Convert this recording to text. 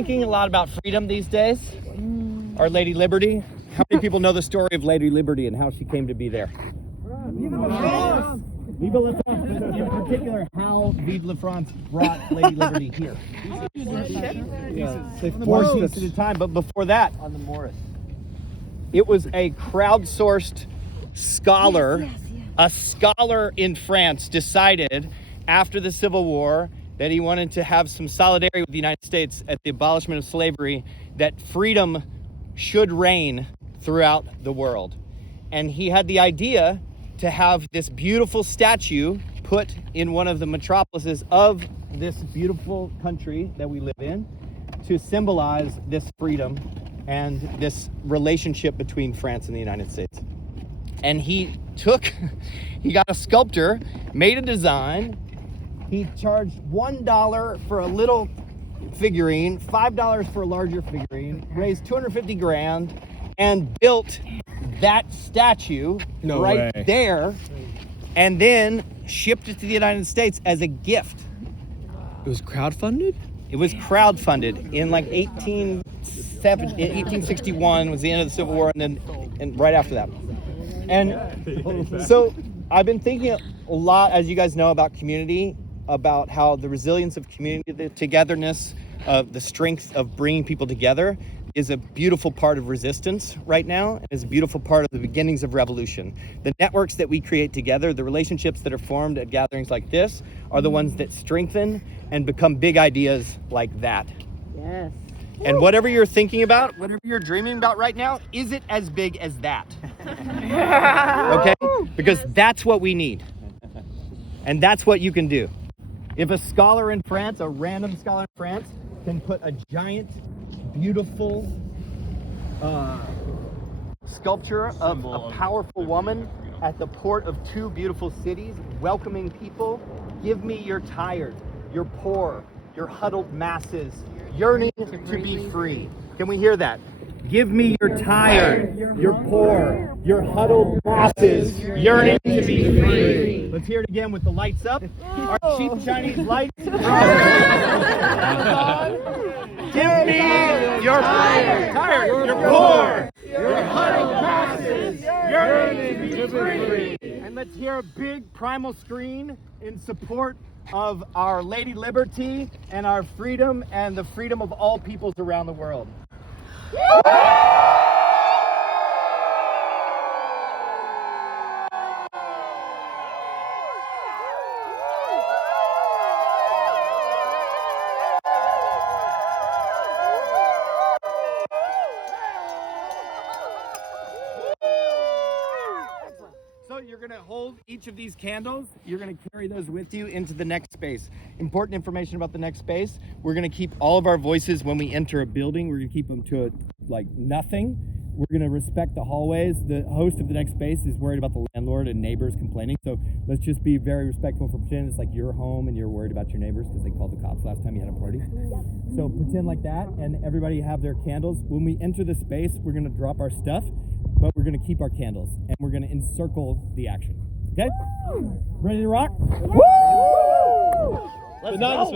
Thinking a lot about freedom these days. Our Lady Liberty. How many people know the story of Lady Liberty and how she came to be there? Vive la France! Vive la France, but in particular, how Vive la France brought Lady Liberty here. They forced us at a time, but before that, on the Morris, it was a crowdsourced scholar. A scholar in France decided after the Civil War that he wanted to have some solidarity with the United States at the abolishment of slavery, that freedom should reign throughout the world. And he had the idea to have this beautiful statue put in one of the metropolises of this beautiful country that we live in to symbolize this freedom and this relationship between France and the United States. And he got a sculptor, made a design. He charged $1 for a little figurine, $5 for a larger figurine, raised $250,000, and built that statue there, and then shipped it to the United States as a gift. It was crowdfunded? It was crowdfunded in like 1861 was the end of the Civil War, and right after that. And so I've been thinking a lot, as you guys know, about community, about how the resilience of community, the togetherness, the strength of bringing people together is a beautiful part of resistance right now, and is a beautiful part of the beginnings of revolution. The networks that we create together, the relationships that are formed at gatherings like this, are the ones that strengthen and become big ideas like that. Yes. And whatever you're thinking about, whatever you're dreaming about right now, is it as big as that? Okay? Because that's what we need. And that's what you can do. If a scholar in France, a random scholar in France, can put a giant, beautiful sculpture of a powerful woman at the port of two beautiful cities, welcoming people, give me your tired, your poor, your huddled masses, yearning to be free. Can we hear that? Give me your tired, your poor, your huddled masses, yearning to be free. Let's hear it again with the lights up. Our cheap Chinese lights. Give me your tired, your poor, your huddled masses, yearning to be free. And let's hear a big primal scream in support of our Lady Liberty and our freedom and the freedom of all peoples around the world. So you're going to hold each of these candles. You're going to carry those with you into the next space. Important information about the next space. We're going to keep all of our voices when we enter a building. We're going to keep them to nothing. We're going to respect the hallways. The host of the next space is worried about the landlord and neighbors complaining. So let's just be very respectful for pretending it's like your home and you're worried about your neighbors because they called the cops last time you had a party. So pretend like that, and everybody have their candles. When we enter the space, we're going to drop our stuff, but we're going to keep our candles, and we're going to encircle the action. Okay? Ready to rock? Woo! Let's go.